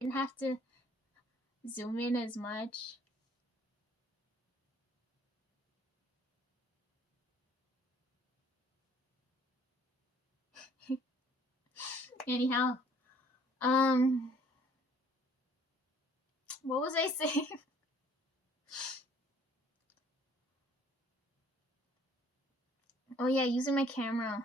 didn't have to zoom in as much. Anyhow, what was I saying? Oh yeah, using my camera.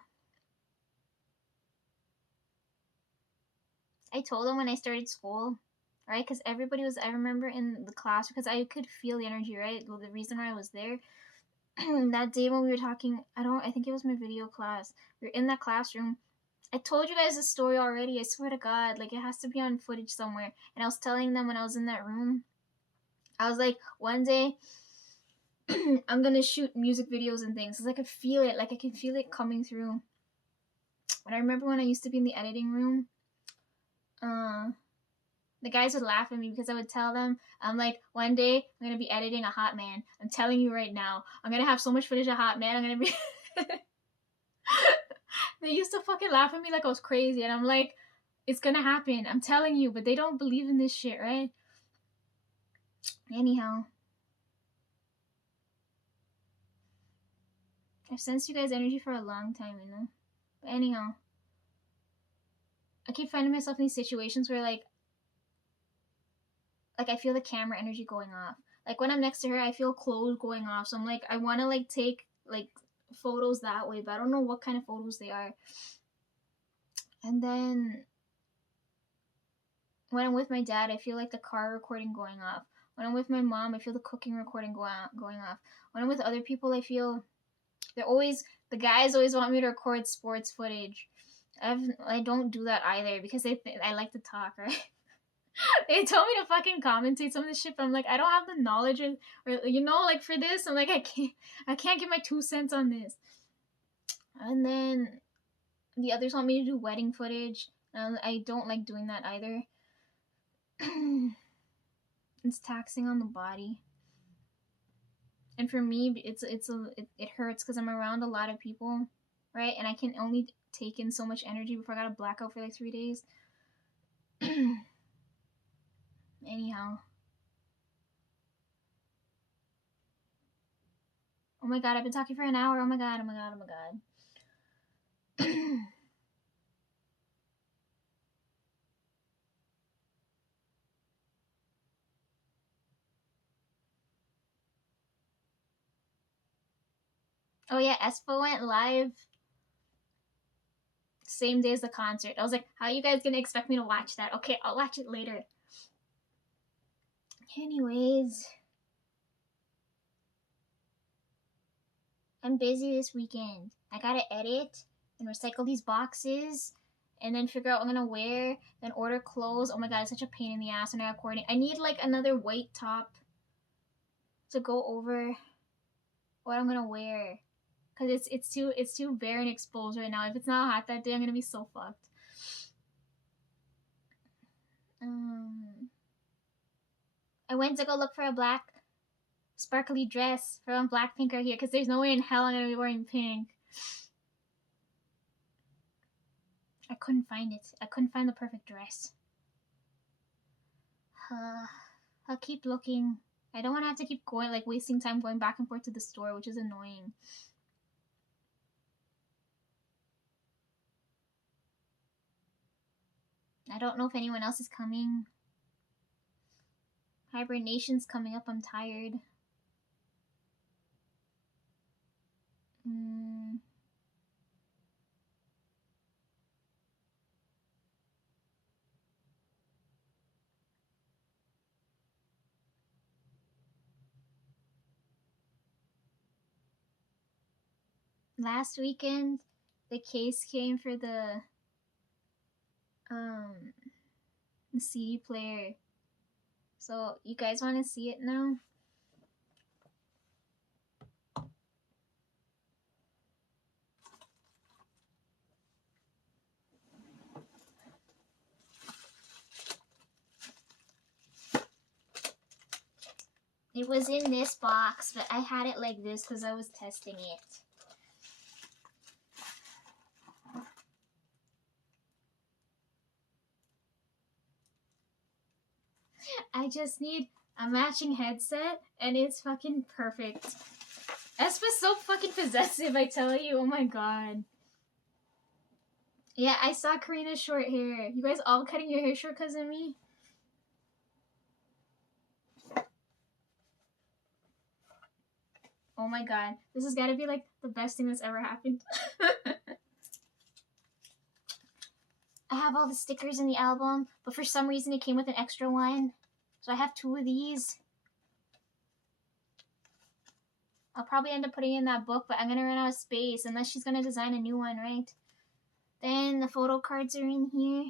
I told them when I started school, right? Because everybody was, I remember in the class, because I could feel the energy, right? Well, the reason why I was there, that day when we were talking, I think it was my video class. We were in that classroom. I told you guys this story already. I swear to God, like it has to be on footage somewhere. And I was telling them when I was in that room, I was like, one day I'm gonna shoot music videos and things. Cause I could feel it, like I can feel it coming through. And I remember when I used to be in the editing room, the guys would laugh at me because I would tell them, I'm like, one day I'm gonna be editing a Hot Man. I'm telling you right now, I'm gonna have so much footage of Hot Man. I'm gonna be. They used to fucking laugh at me like I was crazy, and I'm like, it's gonna happen. I'm telling you, but they don't believe in this shit, right? Anyhow, I've sensed you guys' energy for a long time, you know. But anyhow, I keep finding myself in these situations where like I feel the camera energy going off. Like when I'm next to her, I feel clothes going off. So I'm like, I want to like take like photos that way, but I don't know what kind of photos they are. And then when I'm with my dad, I feel like the car recording going off. When I'm with my mom, I feel the cooking recording going off. When I'm with other people, I feel the guys always want me to record sports footage. I don't do that either because I like to talk, right? They told me to fucking commentate some of this shit, but I'm like, I don't have the knowledge or you know, like for this, I'm like, I can't give my 2 cents on this. And then the others want me to do wedding footage. I don't like doing that either. It's taxing on the body, and for me, it hurts because I'm around a lot of people, right? And I can only take in so much energy before I got a blackout for like 3 days. Anyhow. Oh my god, I've been talking for an hour. Oh my god, oh my god, oh my god. Oh yeah, aespa went live same day as the concert. I was like, how are you guys gonna expect me to watch that? Okay, I'll watch it later. Anyways, I'm busy this weekend. I gotta edit and recycle these boxes and then figure out what I'm gonna wear, then order clothes. Oh my god, it's such a pain in the ass when I got coordinate. I need like another white top to go over what I'm gonna wear. Cause it's too bare and exposed right now. If it's not hot that day, I'm gonna be so fucked. I went to go look for a black sparkly dress from Blackpink right here because there's no way in hell I'm gonna be wearing pink. I couldn't find it. I couldn't find the perfect dress. I'll keep looking. I don't want to have to keep going, like wasting time going back and forth to the store, which is annoying. I don't know if anyone else is coming. Hibernation's coming up. I'm tired. Last weekend, the case came for the CD player. So you guys want to see it now? It was in this box, but I had it like this because I was testing it. I just need a matching headset, and it's fucking perfect. Espa's so fucking possessive, I tell you. Oh my god. Yeah, I saw Karina's short hair. You guys all cutting your hair short because of me? Oh my god. This has got to be like the best thing that's ever happened. I have all the stickers in the album, but for some reason it came with an extra one. So I have 2 of these. I'll probably end up putting it in that book, but I'm going to run out of space unless she's going to design a new one, right? Then the photo cards are in here.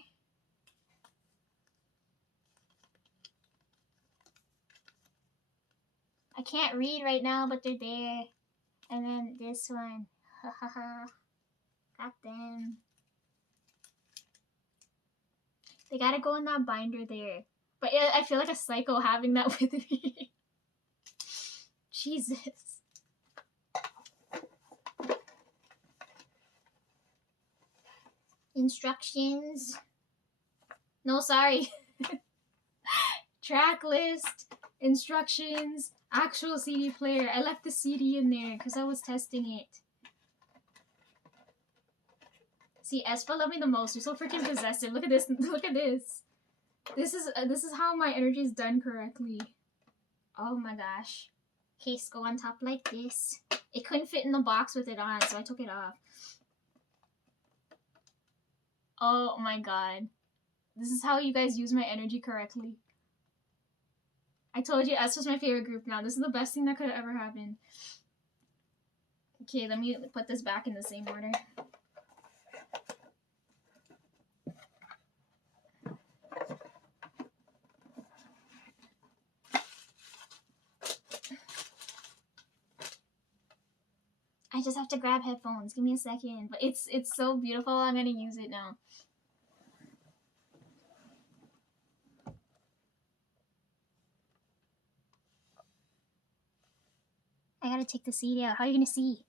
I can't read right now, but they're there. And then this one. Got them. They gotta go in that binder there. But yeah, I feel like a psycho having that with me. Jesus. Instructions. No, sorry. Track list. Instructions. Actual CD player. I left the CD in there because I was testing it. See, Espa loved me the most. You're so freaking possessive. Look at this. Look at this. This is how my energy is done correctly. Oh my gosh. Case go on top like this. It couldn't fit in the box with it on, so I took it off. Oh my god. This is how you guys use my energy correctly. I told you S was my favorite group now. This is the best thing that could have ever happened. Okay, let me put this back in the same order. I just have to grab headphones. Give me a second. But it's so beautiful. I'm gonna use it now. I gotta take the CD out. How are you gonna see?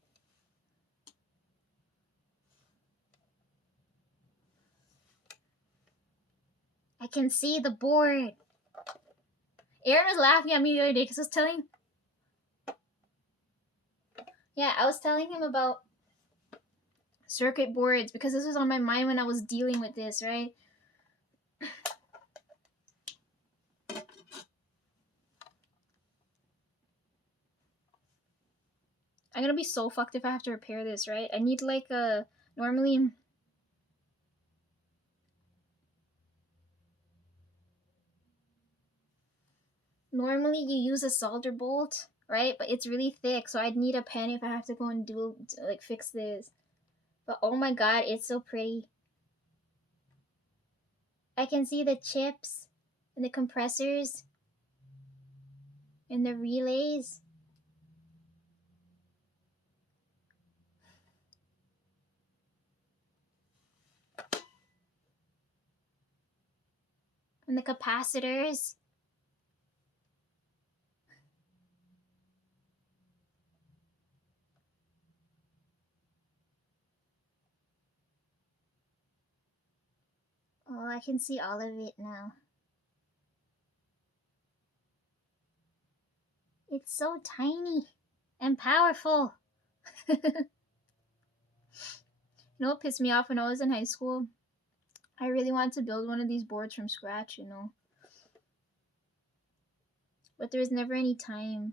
I can see the board. Aaron was laughing at me the other day because I was telling... Yeah, I was telling him about circuit boards because this was on my mind when I was dealing with this, right? I'm gonna be so fucked if I have to repair this, right? I need like a... Normally you use a solder bolt, right? But it's really thick, so I'd need a pen if I have to go and fix this. But oh my god, it's so pretty. I can see the chips and the compressors and the relays. And the capacitors. Oh, I can see all of it now. It's so tiny and powerful. You know what pissed me off when I was in high school? I really wanted to build one of these boards from scratch, you know. But there was never any time.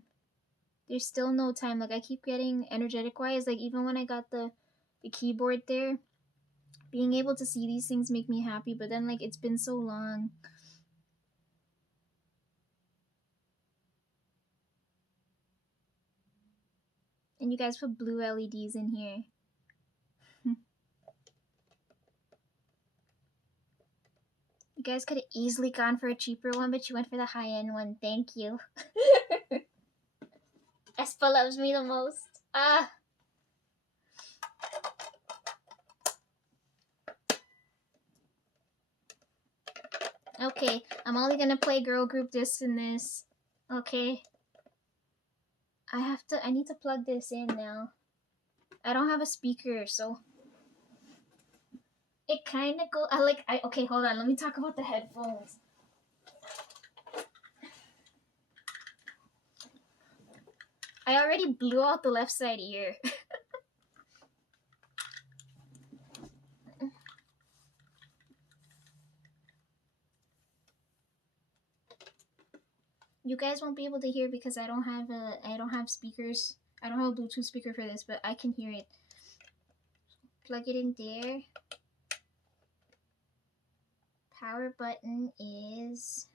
There's still no time. Like, I keep getting energetic-wise. Like, even when I got the keyboard there, being able to see these things make me happy. But then, like, it's been so long. And you guys put blue LEDs in here. You guys could have easily gone for a cheaper one, but you went for the high-end one. Thank you. Espa loves me the most. Ah. Okay, I'm only gonna play girl group this and this. Okay. I need to plug this in now. I don't have a speaker, so it kind of okay, hold on. Let me talk about the headphones. I already blew out the left side ear. You guys won't be able to hear because I don't have speakers. I don't have a Bluetooth speaker for this, but I can hear it. Plug it in there. Power button is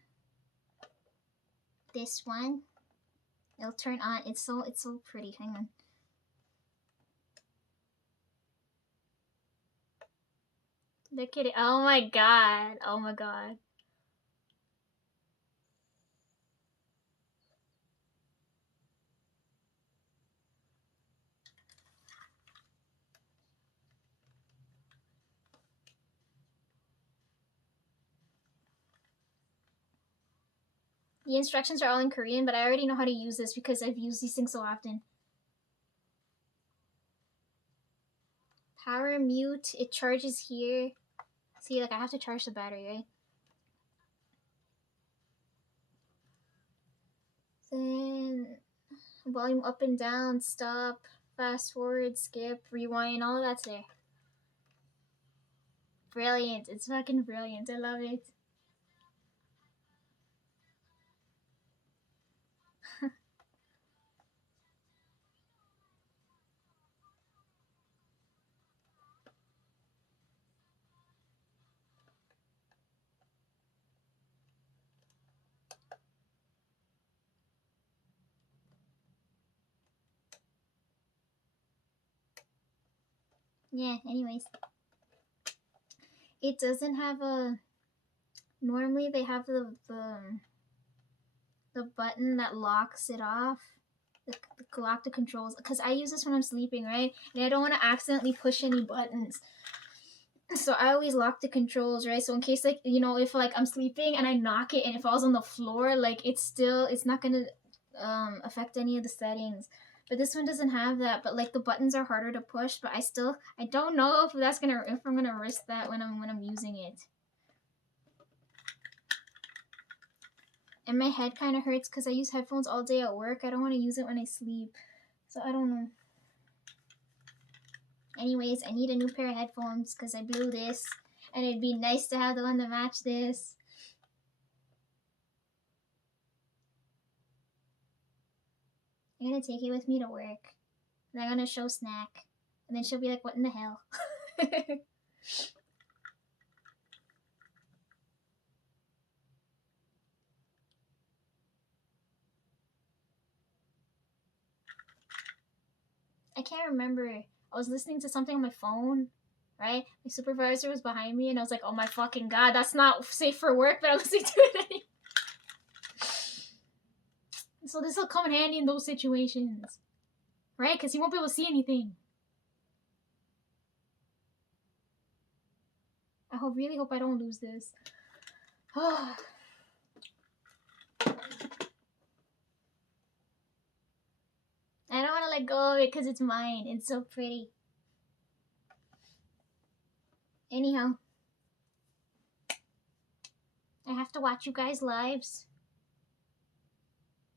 this one. It'll turn on. It's so pretty. Hang on. Look at it. Oh my god. Oh my god. The instructions are all in Korean, but I already know how to use this because I've used these things so often. Power mute. It charges here. See, like I have to charge the battery, right? Then volume up and down, stop, fast forward, skip, rewind, all of that's there. Brilliant. It's fucking brilliant. I love it. Yeah, anyways. It doesn't have a... Normally they have the button that locks it off. Lock the controls. Because I use this when I'm sleeping, right? And I don't want to accidentally push any buttons. So I always lock the controls, right? So in case, like, you know, if like I'm sleeping and I knock it and it falls on the floor, like it's not gonna affect any of the settings. But this one doesn't have that. But like the buttons are harder to push. But I don't know if I'm gonna risk that when I'm using it. And my head kind of hurts because I use headphones all day at work. I don't want to use it when I sleep. So I don't know. Anyways, I need a new pair of headphones because I blew this. And it'd be nice to have the one to match this. I'm going to take it with me to work. And I'm going to show Snack. And then she'll be like, what in the hell? I can't remember. I was listening to something on my phone, right? My supervisor was behind me, and I was like, oh my fucking god, that's not safe for work, but I'm listening to it anyway. So this will come in handy in those situations, right? Because he won't be able to see anything. I really hope I don't lose this. I don't want to let go of it because it's mine. It's so pretty. Anyhow, I have to watch you guys' lives.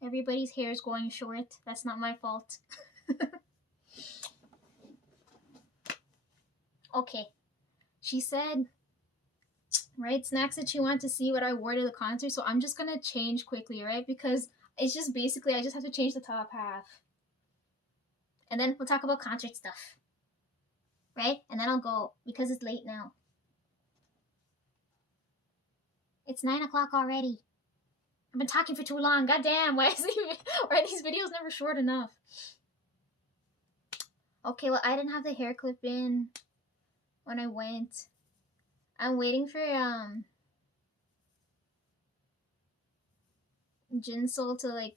Everybody's hair is going short. That's not my fault. Okay. She said, right, Snack said she wanted to see what I wore to the concert, so I'm just gonna change quickly, right? Because it's just basically, I just have to change the top half. And then we'll talk about concert stuff. Right? And then I'll go, because it's late now. It's 9 o'clock already. I've been talking for too long. Goddamn, why are these videos never short enough? Okay, well, I didn't have the hair clip in when I went. I'm waiting for Jinsol to like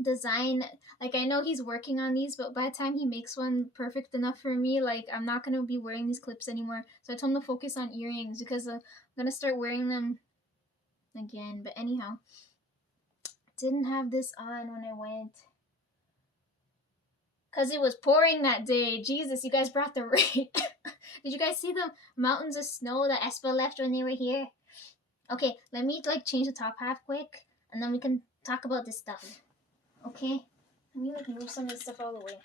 design. Like, I know he's working on these, but by the time he makes one perfect enough for me, like, I'm not gonna be wearing these clips anymore. So I told him to focus on earrings because I'm gonna start wearing them again. But anyhow, didn't have this on when I went because it was pouring that day. Jesus, you guys brought the rain. Did you guys see the mountains of snow that Espa left when they were here? Okay, let me like change the top half quick, and then we can talk about this stuff. Okay? Let me like move some of this stuff all the way.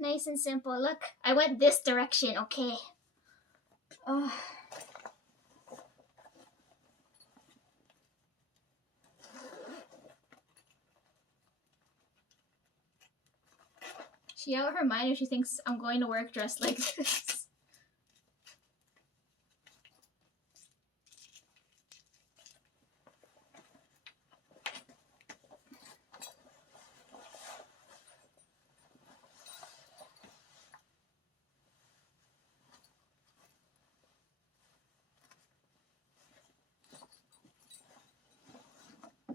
Nice and simple. Look, I went this direction, okay? Oh. She out of her mind if she thinks I'm going to work dressed like this.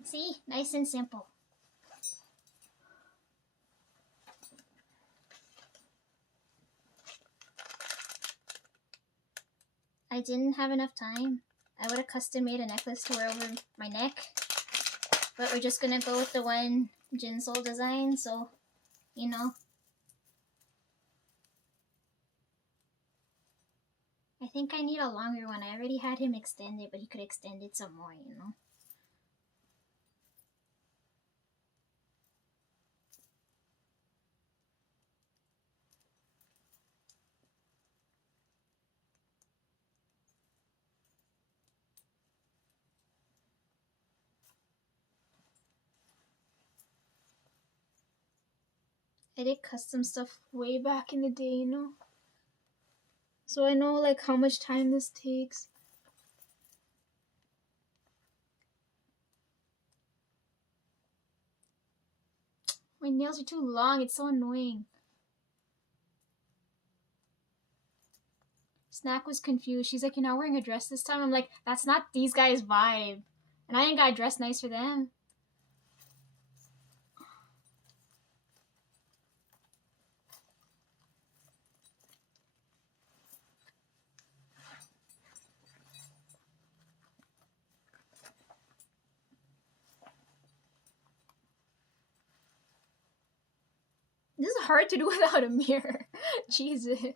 See? Nice and simple. I didn't have enough time. I would have custom made a necklace to wear over my neck. But we're just gonna go with the one Jinsol design, so, you know. I think I need a longer one. I already had him extend it, but he could extend it some more, you know. I did custom stuff way back in the day, you know. So I know like how much time this takes. My nails are too long, it's so annoying. Snack was confused. She's like, you're not wearing a dress this time? I'm like, that's not these guys' vibe. And I ain't got dressed nice for them. This is hard to do without a mirror. Jesus.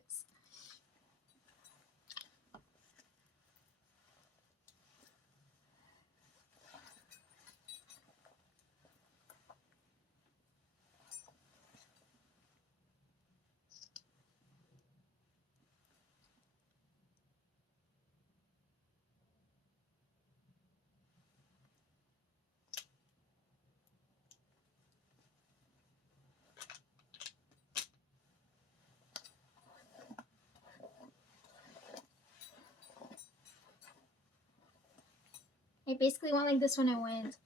I basically went like this when I went.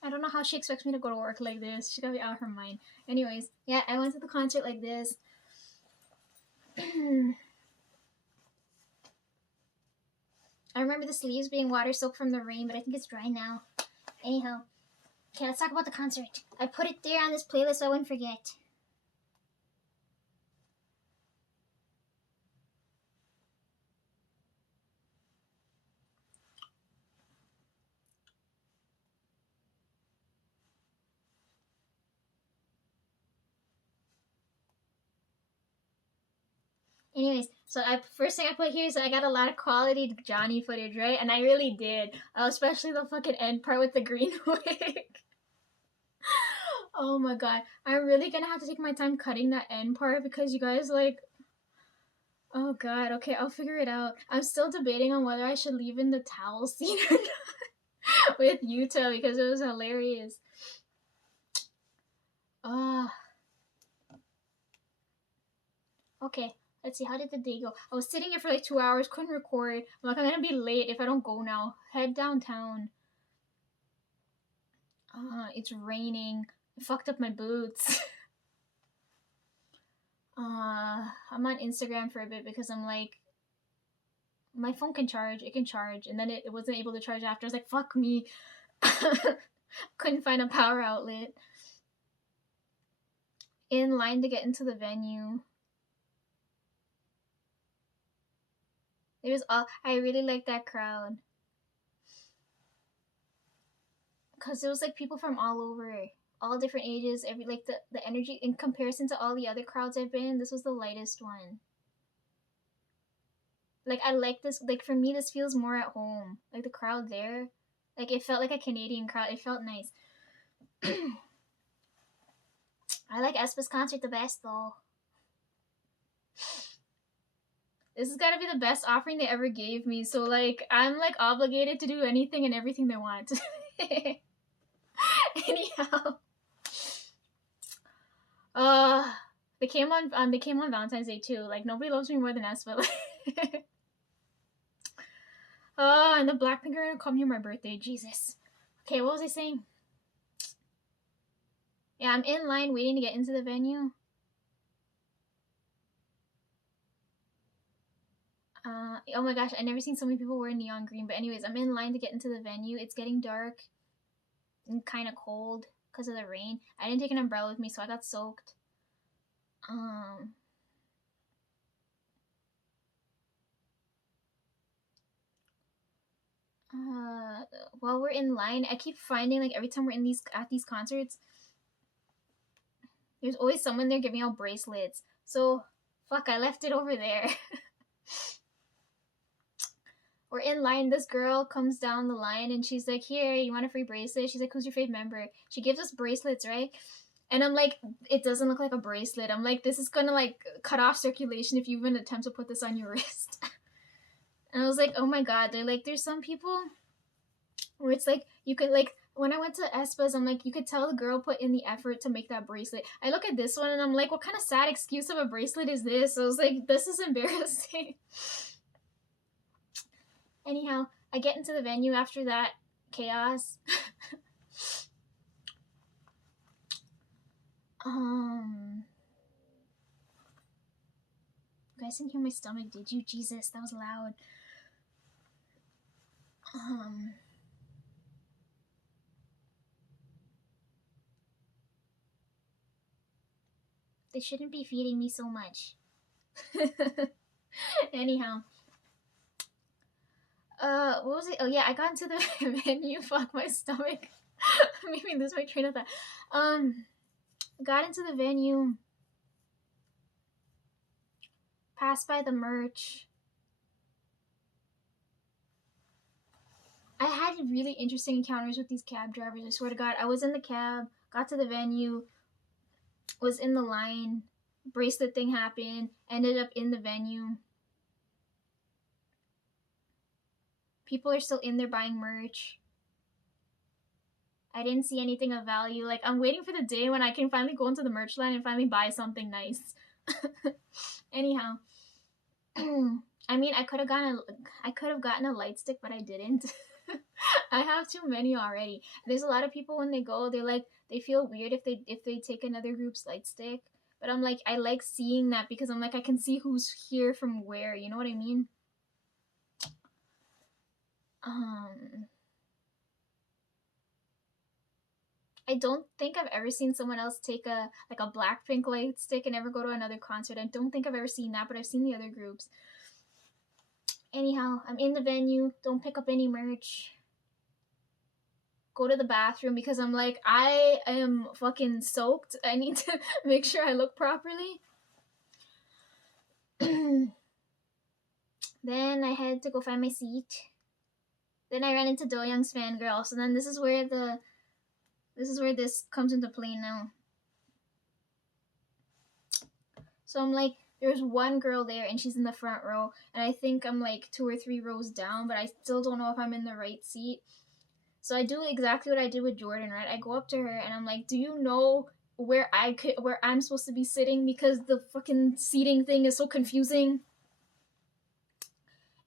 I don't know how she expects me to go to work like this. She's gotta be out of her mind. Anyways, yeah, I went to the concert like this. I remember the sleeves being water soaked from the rain, but I think it's dry now. Anyhow, okay, let's talk about the concert. I put it there on this playlist so I wouldn't forget. Anyways, so first thing I put here is I got a lot of quality Johnny footage, right? And I really did, especially the fucking end part with the green wig. Oh my god, I'm really gonna have to take my time cutting that end part because you guys like. Oh god, okay, I'll figure it out. I'm still debating on whether I should leave in the towel scene or not with Yuta because it was hilarious. Ah. Okay, let's see, how did the day go? I was sitting here for like 2 hours, couldn't record. I'm like, I'm gonna be late if I don't go now. Head downtown. It's raining. I fucked up my boots. I'm on Instagram for a bit because I'm like, my phone can charge, it can charge, and then it wasn't able to charge after. I was like, fuck me. Couldn't find a power outlet. In line to get into the venue. It was all, I really liked that crowd. Because it was like people from all over, all different ages, every like the energy in comparison to all the other crowds I've been in, this was the lightest one. Like I like this, like for me this feels more at home. Like the crowd there, like it felt like a Canadian crowd. It felt nice. I like aespa's concert the best though. This has got to be the best offering they ever gave me. So like I'm like obligated to do anything and everything they want. Anyhow, they came on Valentine's Day too. Like nobody loves me more than aespa. Like, and the Blackpink are gonna come near my birthday. Jesus. Okay, what was I saying? Yeah, I'm in line waiting to get into the venue. Oh my gosh, I never seen so many people wearing neon green. But anyways, I'm in line to get into the venue. It's getting dark and kind of cold because of the rain. I didn't take an umbrella with me, so I got soaked. While we're in line, I keep finding like every time we're at these concerts, there's always someone there giving out bracelets. So, fuck, I left it over there. We're in line. This girl comes down the line and she's like, "Here, you want a free bracelet?" She's like, "Who's your fave member?" She gives us bracelets, right? And I'm like, it doesn't look like a bracelet. I'm like, this is gonna like cut off circulation if you even attempt to put this on your wrist. And I was like, oh my god, they're like, there's some people where it's like, you could like, when I went to aespa's, I'm like, you could tell the girl put in the effort to make that bracelet. I look at this one and I'm like, what kind of sad excuse of a bracelet is this? I was like, this is embarrassing. Anyhow, I get into the venue after that chaos. You guys didn't hear my stomach, did you? Jesus, that was loud. They shouldn't be feeding me so much. Anyhow. What was it? Oh yeah, I got into the venue. Fuck, my stomach made me lose my train of thought. Got into the venue. Passed by the merch. I had really interesting encounters with these cab drivers. I swear to God, I was in the cab, got to the venue, was in the line, bracelet thing happened, ended up in the venue. People are still in there buying merch. I didn't see anything of value. Like, I'm waiting for the day when I can finally go into the merch line and finally buy something nice. Anyhow, I mean, I could have gotten a light stick, but I didn't. I have too many already. There's a lot of people when they go, they're like, they feel weird if they take another group's light stick. But I'm like, I like seeing that because I'm like, I can see who's here from where. You know what I mean? Um, I don't think I've ever seen someone else take a like a Blackpink light stick and ever go to another concert. I don't think I've ever seen that, but I've seen the other groups. Anyhow, I'm in the venue. Don't pick up any merch. Go to the bathroom because I'm like, I am fucking soaked. I need to make sure I look properly. Then I had to go find my seat. Then I ran into Do Young's fangirl. So then this is where this comes into play now. So I'm like, there's one girl there and she's in the front row, and I think I'm like 2 or 3 rows down, but I still don't know if I'm in the right seat. So I do exactly what I did with Jordan, right? I go up to her and I'm like, "Do you know where I'm supposed to be sitting, because the fucking seating thing is so confusing?"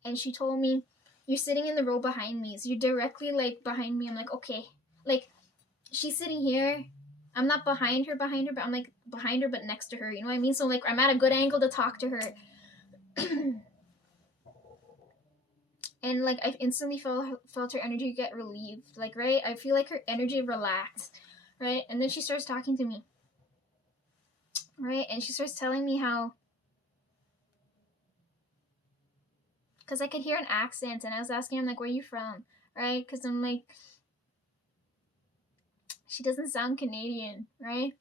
And she told me, "You're sitting in the row behind me. So you're directly like behind me." I'm like, "Okay." Like, she's sitting here. I'm not behind her, but I'm like behind her, but next to her. You know what I mean? So like, I'm at a good angle to talk to her. And like, I instantly felt her energy get relieved. Like, right? I feel like her energy relaxed, right? And then she starts talking to me, right? And she starts telling me how, because I could hear an accent, and I was asking her, I'm like, "Where are you from?" Right? Because I'm like, she doesn't sound Canadian, right?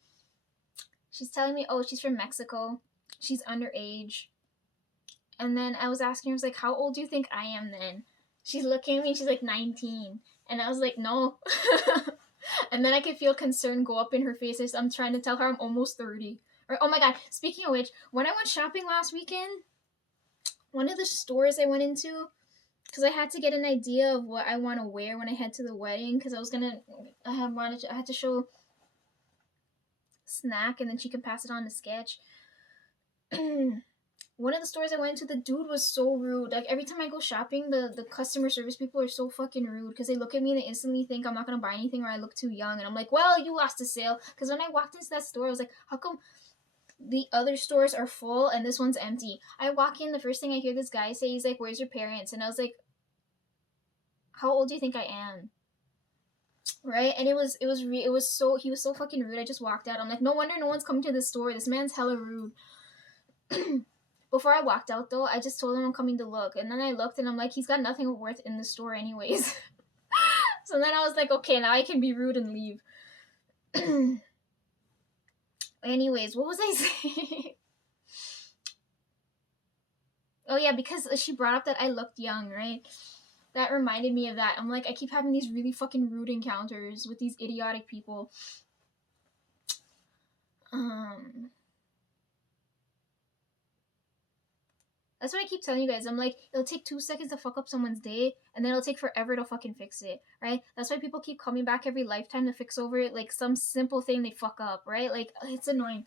She's telling me, oh, she's from Mexico. She's underage. And then I was asking her, I was like, "How old do you think I am then?" She's looking at me and she's like, 19. And I was like, "No." And then I could feel concern go up in her face as I'm trying to tell her I'm almost 30. Or, oh my god, speaking of which, when I went shopping last weekend, one of the stores I went into, because I had to get an idea of what I want to wear when I head to the wedding, because I had to show Snack and then she can pass it on to Sketch. One of the stores I went to, the dude was so rude. Like, every time I go shopping, the customer service people are so fucking rude, because they look at me and they instantly think I'm not gonna buy anything or I look too young. And I'm like, "Well, you lost a sale." Because when I walked into that store, I was like, "How come the other stores are full and this one's empty?" I walk in, the first thing I hear this guy say, he's like, "Where's your parents?" And I was like, "How old do you think I am?" Right? And he was so fucking rude. I just walked out. I'm like, no wonder no one's coming to this store. This man's hella rude. Before I walked out, though, I just told him I'm coming to look. And then I looked and I'm like, he's got nothing worth in the store anyways. So then I was like, okay, now I can be rude and leave. Anyways, what was I saying? Oh yeah, because she brought up that I looked young, right? That reminded me of that. I'm like, I keep having these really fucking rude encounters with these idiotic people. That's what I keep telling you guys. I'm like, it'll take 2 seconds to fuck up someone's day, and then it'll take forever to fucking fix it, right? That's why people keep coming back every lifetime to fix over it, like some simple thing they fuck up, right? Like, it's annoying.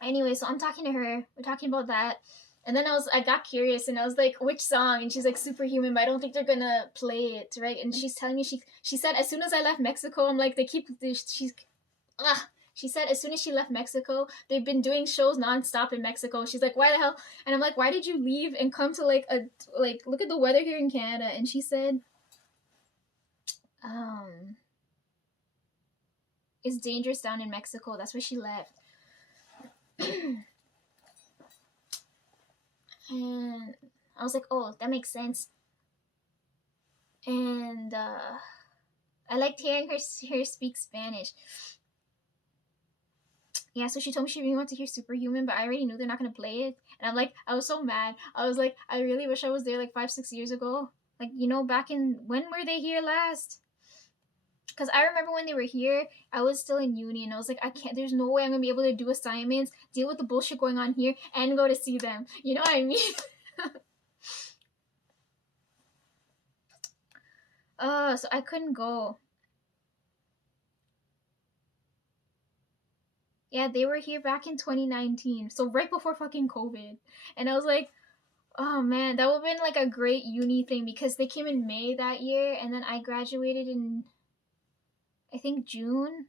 Anyway, so I'm talking to her. We're talking about that. And then I got curious and I was like, "Which song?" And she's like, "Superhuman," but I don't think they're gonna play it, right? And she's telling me, she said, as soon as I left Mexico, I'm like, she said, as soon as she left Mexico, they've been doing shows nonstop in Mexico. She's like, "Why the hell?" And I'm like, "Why did you leave and come to like look at the weather here in Canada?" And she said, "It's dangerous down in Mexico. That's where she left." And I was like, "Oh, that makes sense." And I liked hearing her speak Spanish. Yeah, so she told me she really wanted to hear Superhuman, but I already knew they're not gonna play it. And I'm like, I was so mad. I was like, I really wish I was there like 5-6 years ago. Like, you know, back in, when were they here last? Because I remember when they were here, I was still in uni, and I was like, there's no way I'm gonna be able to do assignments, deal with the bullshit going on here, and go to see them. You know what I mean? So I couldn't go. Yeah, they were here back in 2019, so right before fucking COVID. And I was like, oh man, that would have been like a great uni thing, because they came in May that year, and then I graduated in, I think, June.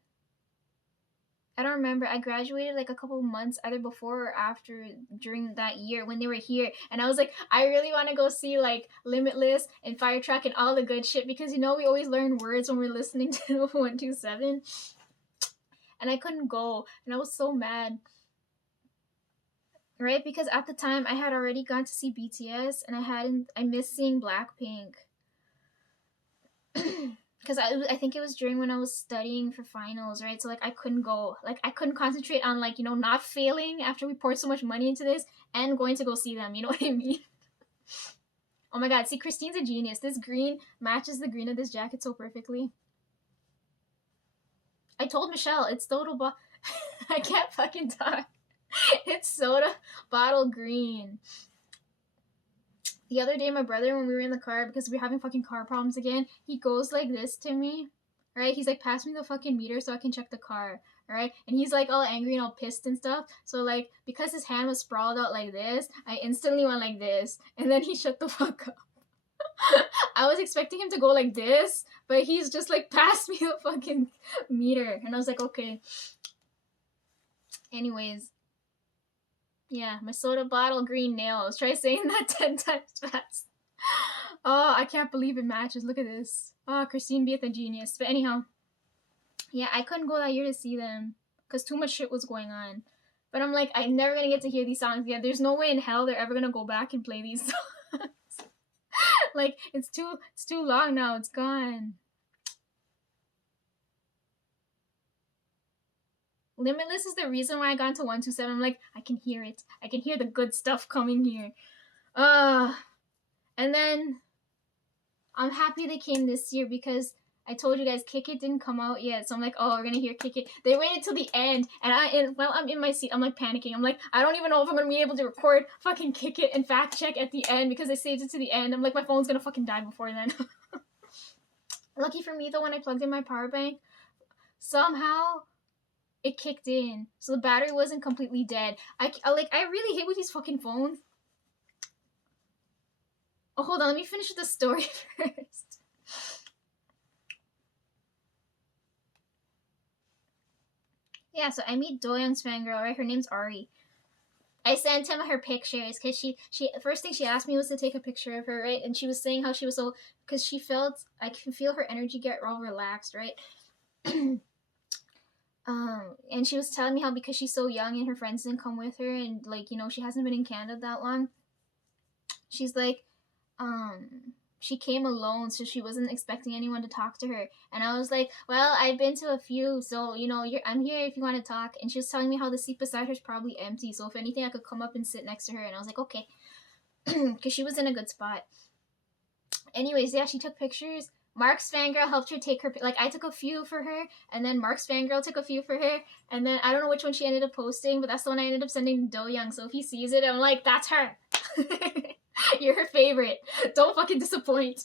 I don't remember. I graduated like a couple months either before or after during that year when they were here. And I was like, I really want to go see like Limitless and Fire Truck and all the good shit because you know we always learn words when we're listening to 127. And I couldn't go. And I was so mad. Right? Because at the time I had already gone to see BTS and I missed seeing Blackpink. Because I think it was during when I was studying for finals, right? So like I couldn't go, like I couldn't concentrate on like not failing after we poured so much money into this and going to go see them. You know what I mean? Oh my god! See, Christine's a genius. This green matches the green of this jacket so perfectly. I told Michelle it's total. I can't fucking talk. It's soda bottle green. The other day, my brother, when we were in the car, because we were having fucking car problems again, he goes like this to me, right? He's like, pass me the fucking meter so I can check the car, right? And he's like all angry and all pissed and stuff. So like, because his hand was sprawled out like this, I instantly went like this, and then he shut the fuck up. I was expecting him to go like this, but he's just like, pass me the fucking meter. And I was like, okay. Anyways. Yeah, my soda bottle green nails. Try saying that 10 times fast. Oh, I can't believe it matches. Look at this. Oh, Christine Beath, a genius. But anyhow, yeah, I couldn't go that year to see them because too much shit was going on. But I'm like, I'm never gonna get to hear these songs again. There's no way in hell they're ever gonna go back and play these songs. Like, it's too long now. It's gone. Limitless is the reason why I got into 127. I'm like, I can hear it. I can hear the good stuff coming here. And then I'm happy they came this year because I told you guys Kick It didn't come out yet. So I'm like, oh, we're gonna hear Kick It. They waited till the end, and while I'm in my seat, I'm like panicking. I'm like, I don't even know if I'm gonna be able to record fucking Kick It and fact check at the end because they saved it to the end. I'm like, my phone's gonna fucking die before then. Lucky for me though, when I plugged in my power bank, somehow it kicked in, so the battery wasn't completely dead. I really hate with these fucking phones. Oh, hold on, let me finish the story first. Yeah, so I meet Doyoung's fangirl, right? Her name's Ari. I sent him her pictures because she first thing she asked me was to take a picture of her, right? And she was saying how she was so, because she felt, I can feel her energy get all relaxed, right? And she was telling me how because she's so young and her friends didn't come with her and like, she hasn't been in Canada that long. She's like, she came alone, so she wasn't expecting anyone to talk to her. And I was like, well, I've been to a few, so I'm here if you want to talk. And she was telling me how the seat beside her is probably empty, so if anything, I could come up and sit next to her. And I was like, okay, because she was in a good spot. Anyways, yeah, she took pictures. Mark's fangirl helped her take her, like, I took a few for her, and then Mark's fangirl took a few for her, and then I don't know which one she ended up posting, but that's the one I ended up sending to Doyoung, so if he sees it, I'm like, that's her. You're her favorite. Don't fucking disappoint.